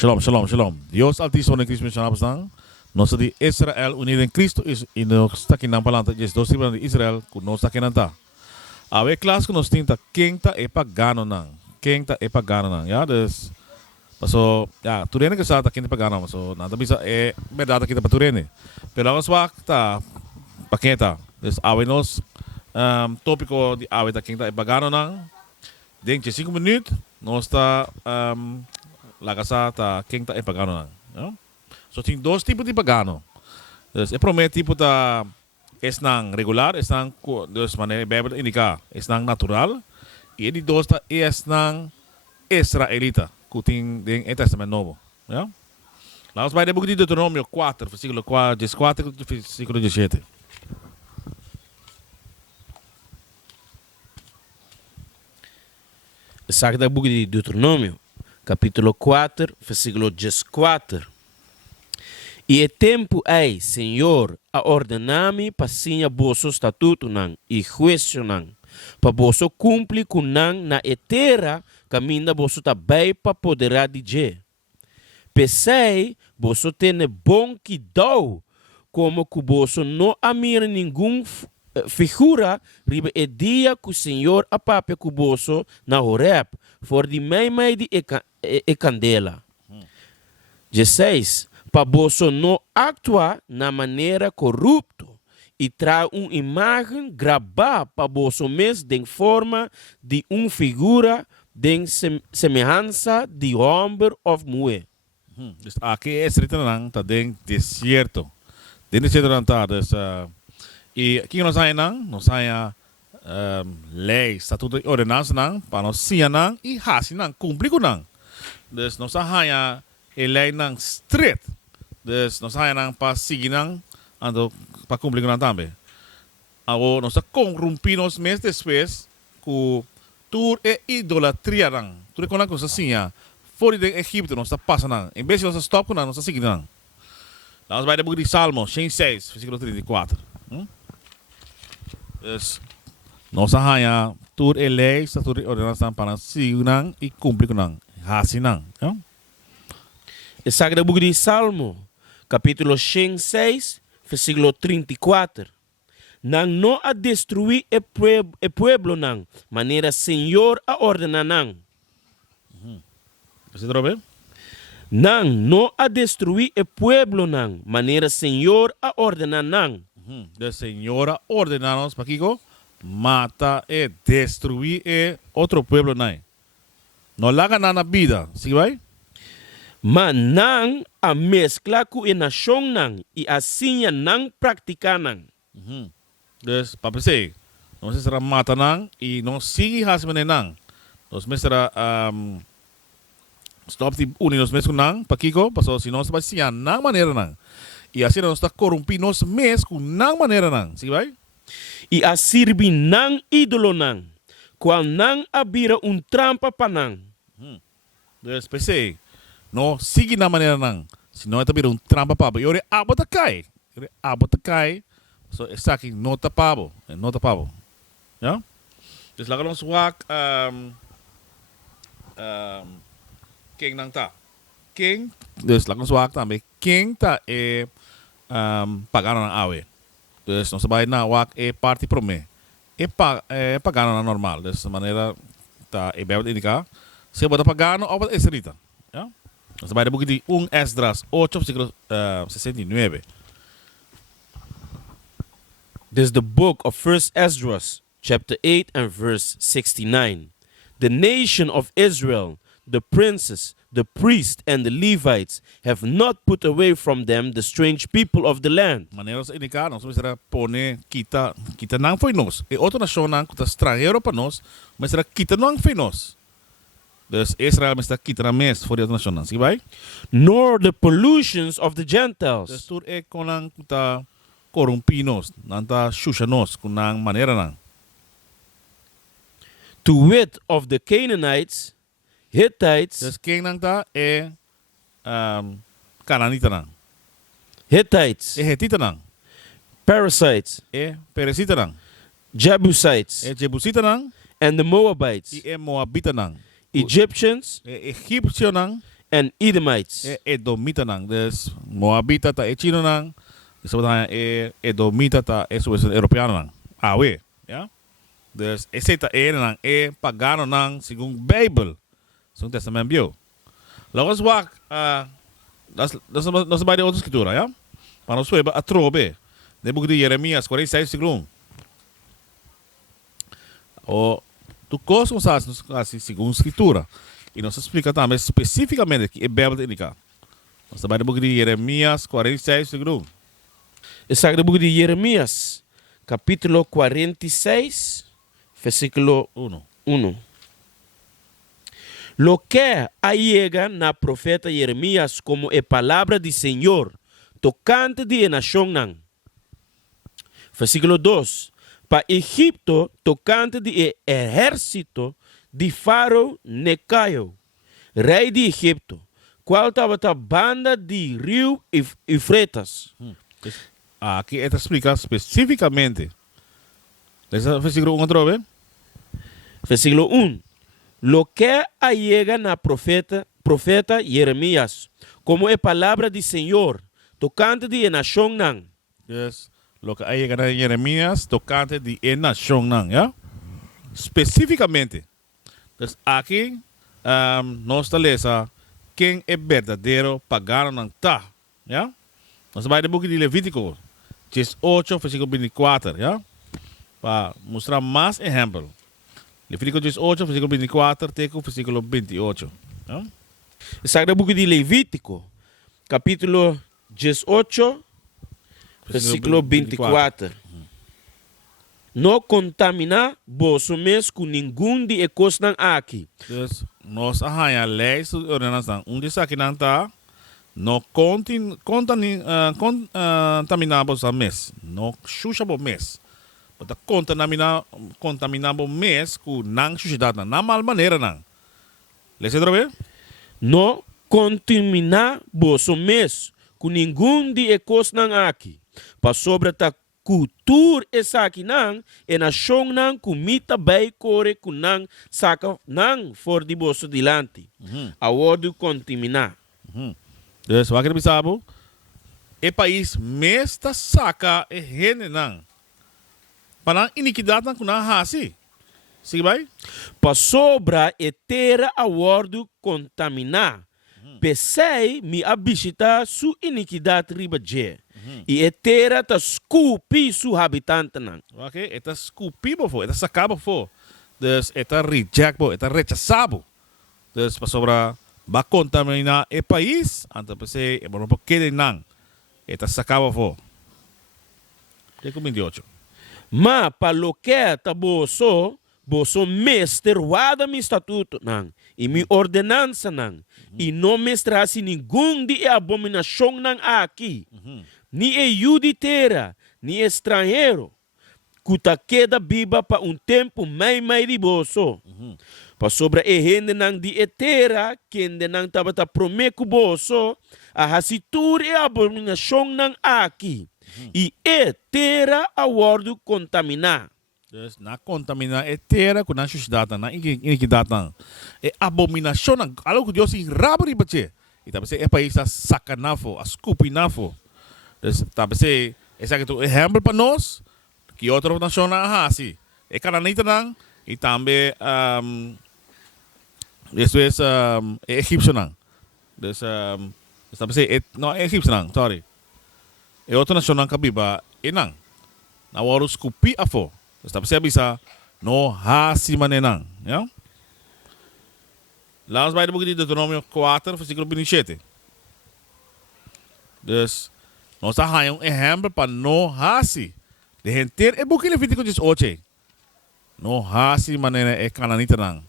Shalom, shalom, shalom. Dios Altísimo de Cristo mencionamos Nos di Israel Uni Den Kristu is in nos takin ng palanta yes dos tipos de Israel kung nos takin nanta. Awe class kung nos tinta kengta e Paganonan. Kengta e Paganonan. Ja, dus so ja, turene que sa takin e Paganonan. So nada bisa e verdade kita paturene. Pero ang swak ta paketa. Dus awe nos tópico de awe ta kengta e Paganonan. Denk je 5 minutos nos ta lagasa ta kengta e Paganonan. Ja? So tem dois tipos de pagano. Dus Promè tipo ta es nang regular, es nang dus maneira Beibel indica, es nang natural. E de dois ta es nang Israelita, que tem den Testamento Novo. Ja? Vamos vai de book de Deuteronômio 4, versículo 4, 14, versículo 17. Saca da book de Deuteronômio, capítulo 4, versículo 14. E é tempo aí, Senhor, a ordenar-me para siña vosso estatuto nan e juízo nan, para vosso cumprir com nan na etera caminho vosso também para poder dizer. Pensei, vosso tem bom que dou, como que vosso não amira nenhum figura, riba é dia que o Senhor apapia com vosso na Horeb, for de meio de candela. 16. Para você não actuar na maneira corrupta e traz uma imagem gravada para você mesmo em forma de uma figura de semelhança de homem ou mulher. Aqui é Israelitanan está dentro deserto. Dentro deserto não está. E aqui nós saímos lei, estatuto e ordenança para nós siña e hasi cumprir com não. Dus nós saímos lei não straight. Dus nós saímos para seguir ando para cumprir com também. Agora nós corrompimos mês depois que tudo é idolatria não. Tudo é com siña. Fora de Egipto nós passando. Em vez de nós stop com nós seguir não. Nós vai de book de Salmo 6, versículo 34. Dus nós saímos tudo é lei, tudo é ordenança para seguir e cumprir com não. Hasi não. E saca da book de Salmo, capítulo 6, versículo 34. Não a destruir o pueblo nan, maneira Senhor a ordena nan. Você trobe? Não a destruir o pueblo nan, maneira Senhor a ordena nan. De Senhora ordena-nos para que mata e destruir outro pueblo nan. Não larga na vida, sim vai? Mas não a mescla com a nação nan e assim não praticar nan. Dus para você, nós será mata nan e não sigue hasmene nan. Nós será stop de unidos mesmo nan, para que passou se nós vai siña nan maneira nan. E assim nós está corrompindo nós mesmo com nan maneira nan, sim vai? E a servir nan ídolo nan, qual nan abira trampa para nan. Dus pensei, não sigue na maneira não. Se não é também trampa pabo. E ore abota cai. So está aqui nota pabo, ja? Dus laat ons wak king nang ta. King, dus laat ons wak também king ta Paganonan awe. Dus nós vai na wak parti Promè. Paganonan normal. Dus maneira ta Beibel indica se bota pagano ou bota Israelita. Ja? Nós vai de book de Esdras 8, versículo 69. This is the book of 1 Esdras, chapter 8 and verse 69. The nation of Israel, the princes, the priests, and the Levites have not put away from them the strange people of the land. Maneira sa indicar, nós será pone kita não foi nós. E outra nação não que estrangeiro para nós, mas será kita não foi nós. Dus Israel está kita na mes voor die outra nação, sim vai? Nor the pollutions of the Gentiles. Dus tur é com nang kita corrompinos, nanta shushanos com nang maneira nang. To wit of the Canaanites, Hittites. Dus quem nang ta é Cananita nang. Hittites. É Hetita nang. Parasites. É Peresita nang. Jebusites. É Jebusita nang. And the Moabites. E é Moabita nang. Egyptians. É Egípcio nang. en Edomites. Edomitanan. Dus Moabita ta Chinonan. Dus wat hij Edomita ta is Europeanan. Awe, ja. Dus zeta nan Paganonan según Beibel. Zo'n testament bio. Laat ons wacht. Dat is bij de oude escritura, ja. Maar ons hebben atrobe. De boek de Jeremias 46 siglo. O tu coisa nos assim segundo escritura. E nós explica também especificamente que a Bíblia indica. Nós trabalhamos no book de Jeremias 46 siglo. Está no book de Jeremias, capítulo 46, versículo 1. Lo que allega na profeta Jeremias como a palavra do Senhor tocante de nação. Versículo 2. Para Egipto, tocante de ejército de Faro Necaio, rei de Egipto, qual estava a banda de rio Eufrates. Aqui está explicado especificamente. Versículo 1 outra vez. Versículo 1. Lo que allega na profeta Jeremias, como a palavra do Senhor, tocante de nação. Yes. Lo que hay en Jeremías tocante de nación, ¿ya? Específicamente. Entonces, aquí nos lesa quién es verdadero pagano, ¿ya? Nos va a ir el book de Levítico, 18, versículo 24, ¿ya? Para mostrar más ejemplos. Levítico 18, versículo 24, teco, versículo 28, ¿ya? Está no book de Levítico, capítulo 18, versículo 24. Não contaminar vosso mês com nenhum de coisas aqui. Dus nós arranha leis ordenação. Diz aqui não tá. Não contaminar vosso mês. Não xuxa o mês. Mas contaminar o mês com não xuxidade. Na mal maneira não. Lê outra vez? Não contaminar vosso mês com nenhum de coisas aqui. Para sobre a cultura essa aqui não, e na chão não comita bem core com não saca não for de bolso dilante. A Odio contaminar. Dus wat ik bisabo, e país mesta saca e rene não. Para iniquidade não kuna hasi. Sigue vai? Para sobre a terra a Odio contaminar. Pensei me abisita su iniquidade ribaje. E a terra ta scupi su habitante nan. Ok, eta scupi bofo, eta sacabo fo. Dus eta reject bo, eta rechazabo. Dus para sobra va contaminar el país, antes pensei, bueno, porque nan. Eta sacabo fo. Teco 28. Ma pa lo que ta boso mester wada mi estatuto nan. E mi ordenança nan. E não mestrasi nenhum de abominação nan aqui. Ni é juditeira, ni estrangeiro, que queda viva para tempo mais riboso. Para sobre a gente não de etera, que não estava a Promè com boso, a racitura e a abominação não aqui. E etera a wordo contaminar. Dus na contaminar etera com na sociedade, na iniquidade, e abominação, algo que Deus irrabri bache. E também é país a sacanafo, a scupinafo. Dus também esse aqui é exemplo para nós, que outra nação não é assim. É Cananitanan e também isso é egípcio não. Dus também não é egípcio não, sorry. É outra nação não cabiba e não. Na hora scupi afo. Dus também bisa no hasi manenang, ya? Laat bij de boek de Deuteronomio 4, versículo 27. Dus nós arranhamos exemplo para no hasi. De gente é book Levítico 18. No hasi maneira é Cananitanan.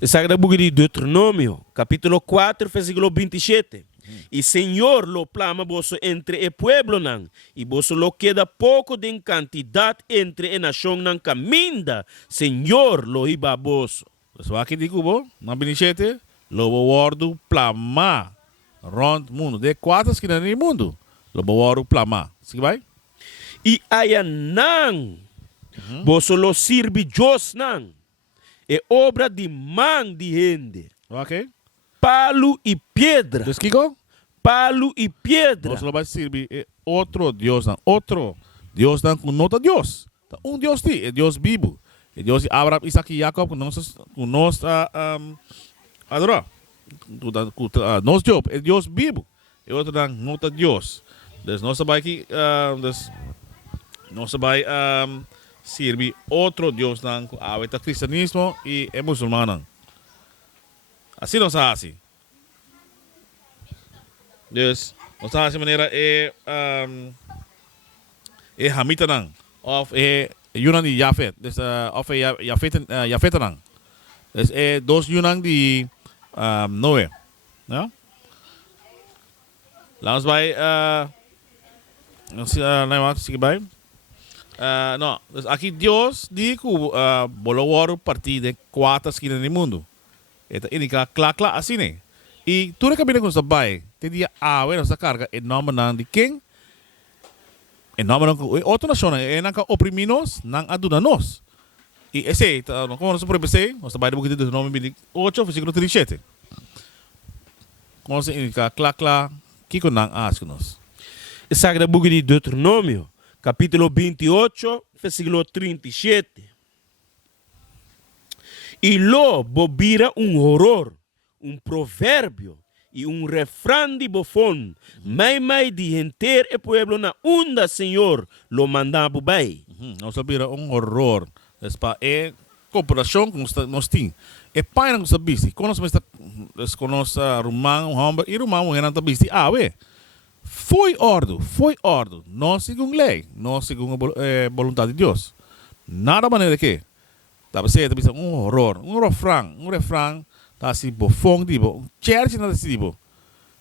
Está no book de Deuteronomio, capítulo 4, versículo 27. E Senhor lo plama vosso entre o pueblo nan, e vosso lo queda pouco de quantidade entre a nação nan caminda, Senhor lo iba vosso. Dus aqui digo bo, na 27, lo wordo plama rond mundo, de quatro esquinas no mundo, lo wordo plama. Sigue vai? E aya nan, vosso lo sirvi Dios nan, é obra de mão de gente. Ok? palo y piedra. Dus kiko, Palo y piedra. nós vai servir outro Deus não, outro Deus não com nota Deus. Deus ti, é Deus vivo. É Deus de Abraham, Isaac e Jacob com nós adorar. Nós Job, é Deus vivo. É outro não nota Deus. Dus nós vai aqui, nós vai servir outro Deus não com a cristianismo e é muçulmano. Assim nós assim. Dus, nós fazemos de maneira Hamitanan, of Yunan di Jafet, dus of Jafetanan. Dus dos Yunan di Noé. Ja? Laten wij, sige bij. No, dus aqui Deus di ku bolawaro parti de quatro esquinas do mundo. Eta inika kla assim né. E tudo que vem com essa bai, tem dia nossa carga é nome não de quem? É nome não outra nação é não que opriminos não aduna nós. E esse como nós podemos dizer, nós bai do book de nome 8 versículo 37. Como se indica cla que com não acho nós. O Sagrado Book de Deuteronômio, capítulo 28, versículo 37. E lo bobira horror, provérbio e refrão de bofón, mai de enter e pueblo na unda Senhor lo mandava bem. Nós sabia horror, despa comparação com nós tem. E pai não sabe se, quando nós conhece rumang, homem e rumang não sabe se, foi ordo, não segundo lei, não segundo vontade de Deus. Nada maneira que, dá para ser horror, refrão, tá assim bofong tipo, church na assim tipo,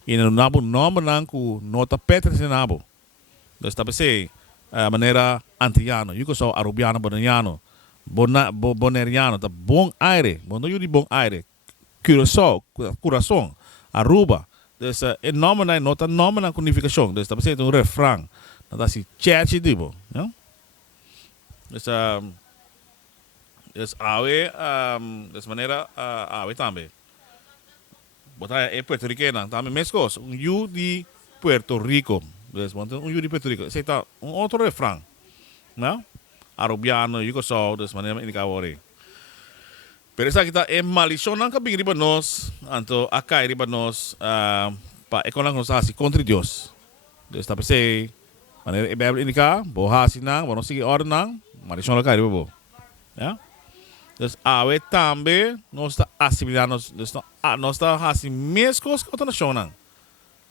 e no nabo nome não com nota petra se nabo, então tá para ser maneira antiano, eu que sou arubiano boneriano, boneriano, tá bom aire, bom não bom aire, coração, Aruba, então é nome não nota nome não com unificação, então tá para ser refrão, tá assim church tipo, não? Dus awe, dus maneira awe também. Botar é Puerto Rico, também mescos, you de Puerto Rico. Dus you de Puerto Rico. Esse tá outro refrão, não? Arubiano, you só, dus maneira indica ore. Pero essa aqui tá é maldição não que riba nós, anto acai riba nós, pa economiko nós assim contra Deus. Dus tá pensei, maneira é Beibel indica, bohasi não, vamos seguir ordem não, maldição não cai riba bo. Ja? Dus awe também nós está assimilando, nós está assim mescos com outra nação, nós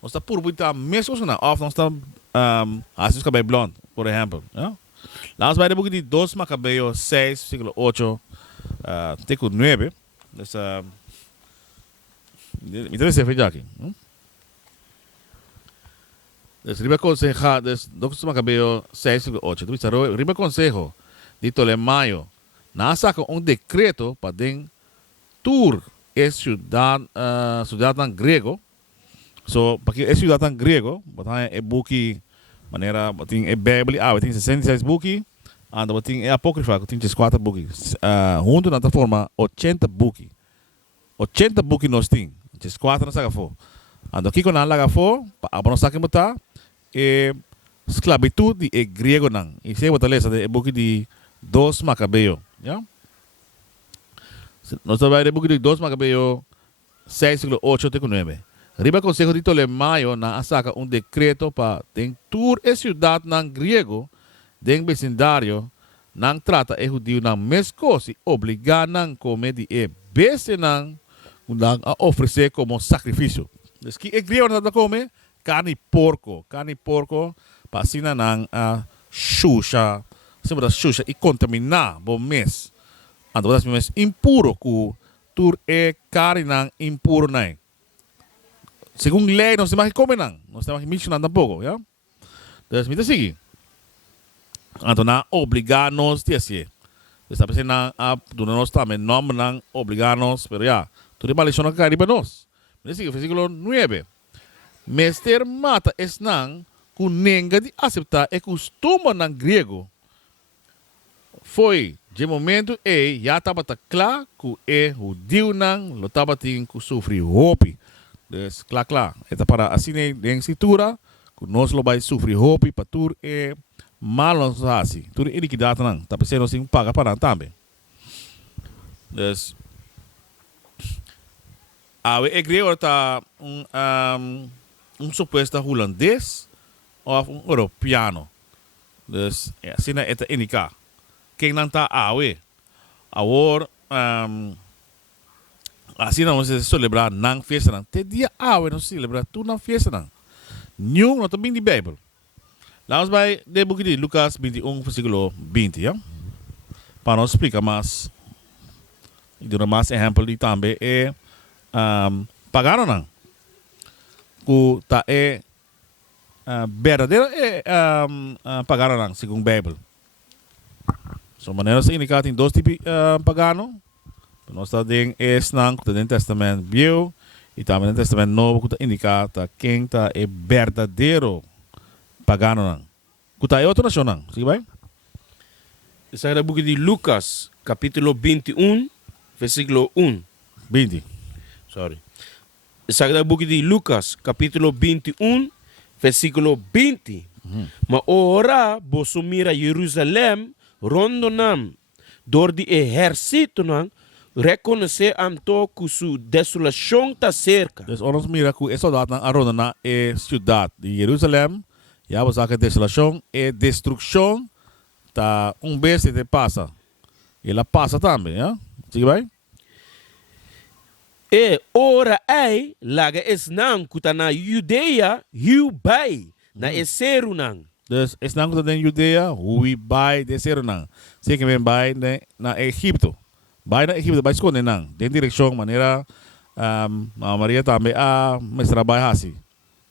está purbuita mescos não, of nós está assim que blond, por exemplo, ja? Lá nós vai depois de 2 Macabeo 6:8, teco 9, dus me deve ser feito aqui, dus riba conseja, dus 2 Macabeo 6:8, tu bisa riba consejo de Ptolemaio. Nasa com decreto para den tur cidadão grego. So, porque cidadão grego, botar buki maneira, botin Beibel, tem 66 buki, anda botin apócrifa, tem 4 buki. Junto na forma 80 buki. 80 buki nós tem, 4 na saga fo. Ando aqui com na laga fo, para nós saque botar esclavitud de grego nan. E se botar lesa de buki de 2 Macabeo. Ja? Nós vamos ver o book de 2 Macabeo 6:8-9. Riba consejo de Ptolemaio na asaca decreto para tentur e ciudad nan griego den vecindario nan trata e judío nan mescosi obligar nan comer de bese nan a oferecer como sacrifício. Des que e griego nan come carne porco para sina nan xuxa. Sempre suja e contaminar bom mês. Ando das mês impuro ku tur e carne impuro nai. Segundo lei não se mais come não se mais mencionar tampouco, já? Então, me sigue. Ando na obrigar nós de assim. Está pensando a do nós também nome não obrigar nós, pero já. Tudo mal isso não cai para nós. Me sigue versículo 9. Mester mata es não ku nenga de aceitar e costuma nan grego. Foi de momento já estava claro que o Dio não estava tendo sofrer hope. Dus claro, é para assim em cintura, que nós lo vai sofrer hope para tur malo assim. Tur ele que dá não, tá pensando assim paga para também. Dus a igreja tá suposto holandês ou europeano. Dus assim é indicar. Quem não está agora assim não se celebrar não festa não. Te dia não se celebrar tu não festa não. Nenhum não também de Beibel. Vamos vai de book de Lucas 21 versículo 20, ja? Para nós explicar mais. E dar mais exemplo de também é Paganonan. Que tá verdadeiro Paganonan segundo Beibel. So maneira se indicar tem dois tipos pagano. Nós está em Esnang, que está no Testamento Velho, e também no Testamento Novo, que está indicar quem está verdadeiro pagano. Que está outra nação, não? Sim, vai? Essa é o book de Lucas, capítulo 21, versículo 1. 20. Sorry. Essa é o book de Lucas, capítulo 21, versículo 20. Mas ora, você mira Jerusalém, rondonam, door die exército, não? Reconhecer anto que sua desolação está cerca. Dus ons mira que essa data na arona na cidade de Jerusalém, já você que desolação e destruição tá vez que passa. Ela passa também, já? Sim, vai? E ora laga esnan kuta na Judea, hiu bai na eserunan. Dus esnan kuta na Judea, hui bai deserunan. Zeker men bai na Egipto. Vai na equipe vai esconder não, tem direção maneira a Maria também mas trabalha assim.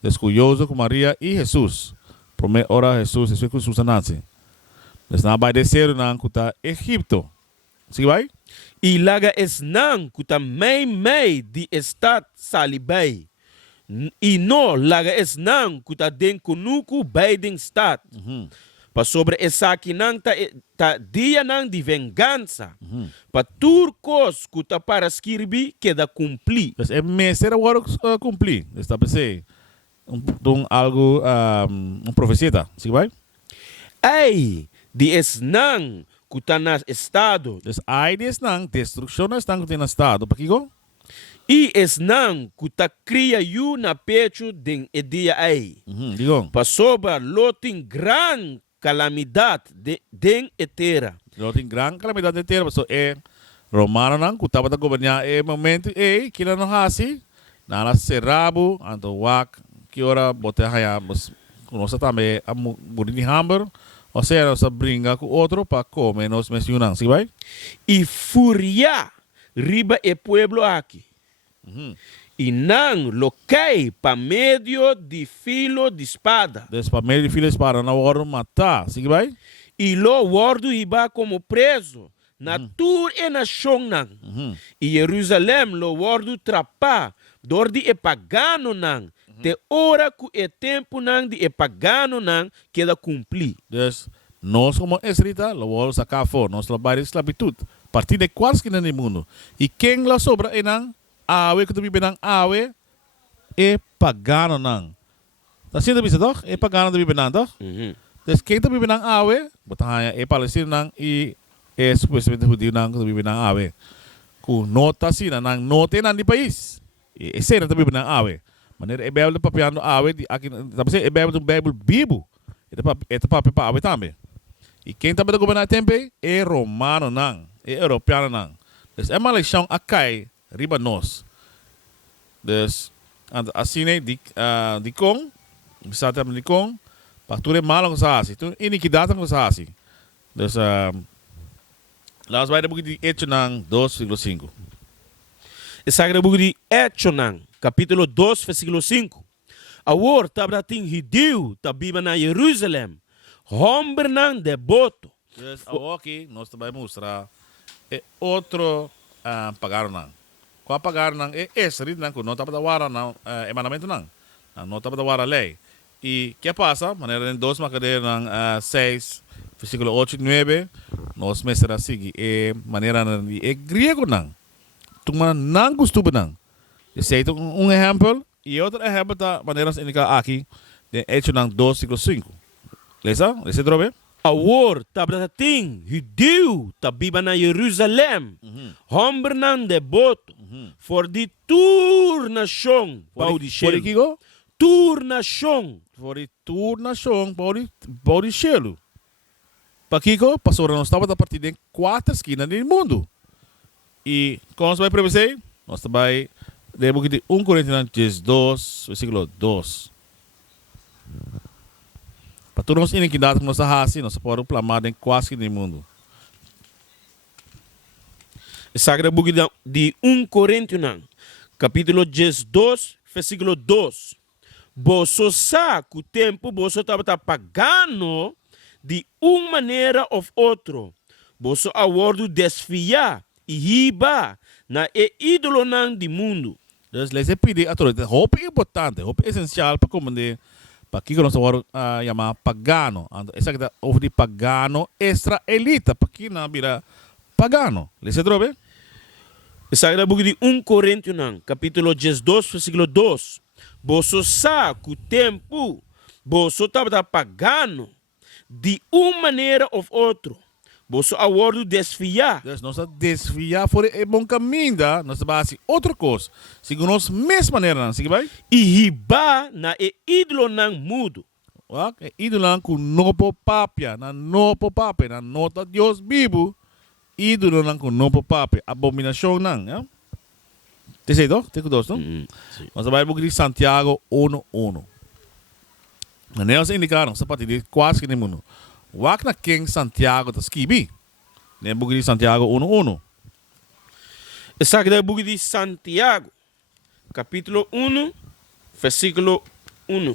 Descurioso com Maria e Jesus. Promè ora Jesus, isso que Jesus ananse. Mas não vai descer não kuta Egipto. Sim vai? E laga esnan kuta mei di estat salibai. E no laga esnan kuta den kunuku bai den stat. Pa sobre essa que não tá dia não de vingança. Pa turcos que tá para escrever que da cumprir. Mas é mestre agora cumprir. Está pensando algo profecia, sim vai? Ai, de esnan que tá na estado. Dus ai de esnan destruição na estado que na estado, para que go? E esnan que tá cria you na pecho den edia ai. Digo. Pa sobre lotin gran calamidade den etera. Lotin gran calamidade etera, so Romano não, que estava a governar momento que não hasi, nada serrabo, anto wak, que ora botar haya, mas nós também a burini hamburger, ou seja, nós brinca com outro para comer, nós mencionamos, sim vai? E furia riba e pueblo aqui. E não loquei para meio de filo de espada. Des para meio de filo de espada, não hora matar, sim vai? E lo wordo iba como preso na tur e na shongnang. E Jerusalém lo wordo trapa, dor de Paganonan. Te ora que é tempo nang de Paganonan queda cumprir. Dus nós como escrita, lo wordo sacar fora, nós trabalhamos de esclavitud, partir de quase no mundo. E quem lá sobra é nang awe que tu vive nang awe Paganonan. Tá sendo bisa doch? Pagano tu vive nang doch? Dus quem tu vive nang awe, botahanya Palestina nang supostamente judeu nang tu vive nang awe. Ku nota sina nang note nang di país. Esse não tu vive nang awe. Maneira Beibel papiando awe di aqui, tá pensando Beibel do Beibel Bibo. Eta papel pa awe também. E quem tá bota governar tempo romano nang, europeano nang. Dus uma lição acai riba nós. Dus assim de kong, bisa tam de kong, pasture malo sa asi, tu iniquidade com sa asi. Dus laos vai de book de Echonang 2:5. Essa é o book de Echonang, capítulo 2, versículo 5. Agora tabra ting hidiu tabiba na Jerusalém, hombre nang devoto. Dus aqui nós também mostrar outro Paganonan. Qual Paganonan esri nang não tá para wara na mandamento nang. Não tá para wara lei. E que passa? Maneira em 2 Macadeira nang 6 versículo 8 e 9. nos mesera sigi maneira nan grego nan. Tuma nan gusto benang. Je zei exemplo e outro exemplo da maneira se indica aqui de Hecho nan 2:5. Lesa? Lesa drobe? Awor tabratating Judeu tabiba na Jerusalem. Hombre nan de boto. For di turnashon. Voor die kigo? Turnashon. Voor die turnashon, voor die shelo. Pakiko, pastor nós estava a partir de 4 esquinas do mundo. E como nós vai prever, nós vai de book de 1 Coríntios 2, versículo 2. Para todos nós irem que data nós assim, nós podemos proclamar em quase no mundo. Sagra book de 1 Coríntios, capítulo 2, versículo 2. Boso sa que o tempo boso estava pagando de uma maneira ou outra. Boso awardo desfiar e riba na ídolo nan de mundo. Dus les pedir a todos, hope importante, hope essencial para compreender para que nós vamos chamar pagano. Essa que over de pagano israelita, para que não vira pagano. Les trobe? Essa é book de 1 Coríntios, capítulo 2, versículo 2. Boso sa que o tempo boso estava pagando de uma maneira ou outra. Boso awardo desfiar. Dus nós desfiar voor een bom caminho, nós vamos outra coisa. Segundo nós mesma maneira, sigue vai? E riba na ídolo nan mudo. Ok, ídolo com nopo papia, na nota Deus vivo. Ídolo nan com nopo papia, abominação nan, ja? Te toch? Te kudos, no? Nós vamos book de Santiago 1:1. Na nós indicaram, sa partir de quase que nem mundo. Wak na King Santiago ta skibi. Ne book de Santiago 1:1. Essa é o book de Santiago, capítulo 1, versículo 1.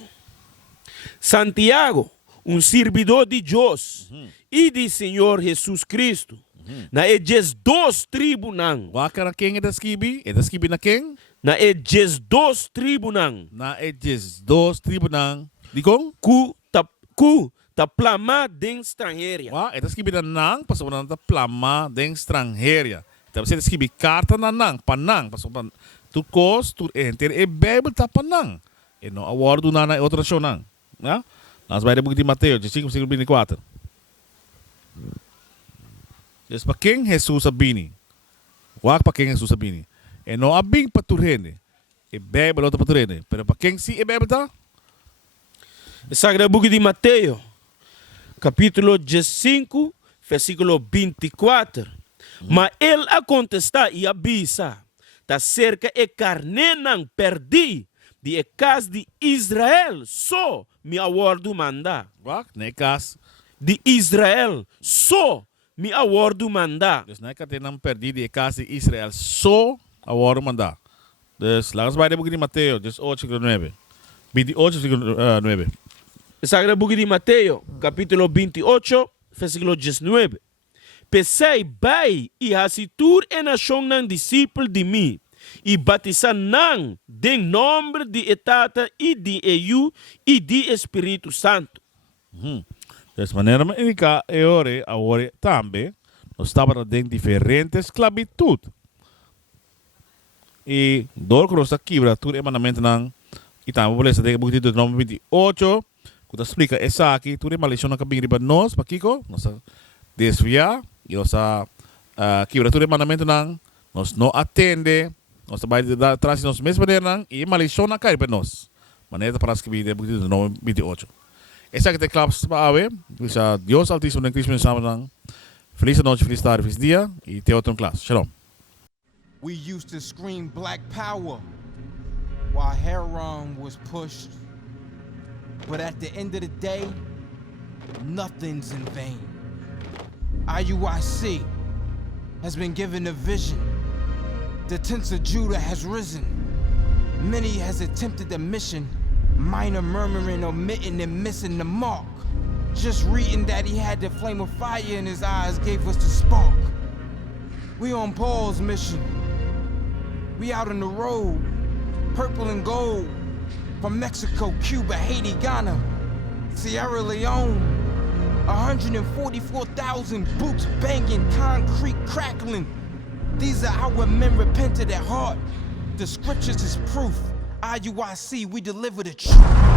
Santiago, servidor de Deus e de Senhor Jesus Cristo, na dos tribunan. Wak na King ta skibi na King. Na dos tribunan. Na dos tribunan. Dikong? Ku ta plama den estrangeria. Wah, eta skibi na nang, pasokan na plama den estrangeria. Então você escreve carta na nang, panang, pasokan tu kos, tu enter e Beibel ta panang. E no awardo na outra show nang. Ya? Nós vai de book de Mateus, de 5 versículo 24. Des pa king Jesus abini. Wak pa king Jesus abini. E no abing paturene. E Beibel outra paturene. Pero pa king si e Beibel ta? Sagrado book de Mateus, capítulo 5, versículo 24. Mas ele a contestar e avisa, tá cerca e carnenan perdi de casa de Israel, só me awardo manda. Wak, ne kas. De Israel, só me awardo manda. Dus ne katenam perdi de casa de Israel, só awardo manda. Dus lagas vai de book de Mateus, 8:9. 28:9. Sagrado book de Mateus, capítulo 28, versículo 19. Pensei bem e hasitur en achon nan discípulo de mim e batizar nan de nome de etata e de eu e de Espírito Santo. Dessa maneira, indica e ore também, nós estávamos em diferente esclavitud. E dor que nós quebra tudo é mandamento nan e também por isso de book de Deuteronômio 28, que explica essa aqui, tudo é maldição na cabine para nós, para Kiko, nós desviar e nós quebra tudo é mandamento nan, nós não atende, nós vai trazer nós mesma maneira nan e maldição na cai para nós. Maneira para escrever de book de Deuteronômio 28. Essa aqui é claro para a ver, Deus Altíssimo Den Kristu nan. Feliz noite, feliz tarde, feliz dia e até outra classe. Shalom. We used to scream black power while heroin was pushed. But at the end of the day, nothing's in vain. IUIC has been given a vision. The tents of Judah has risen. Many has attempted the mission, minor murmuring, omitting and missing the mark. Just reading that he had the flame of fire in his eyes gave us the spark. We on Paul's mission. We out on the road, purple and gold, from Mexico, Cuba, Haiti, Ghana, Sierra Leone, 144,000 boots banging, concrete crackling. These are our men repented at heart. The scriptures is proof. IUIC, we deliver the truth.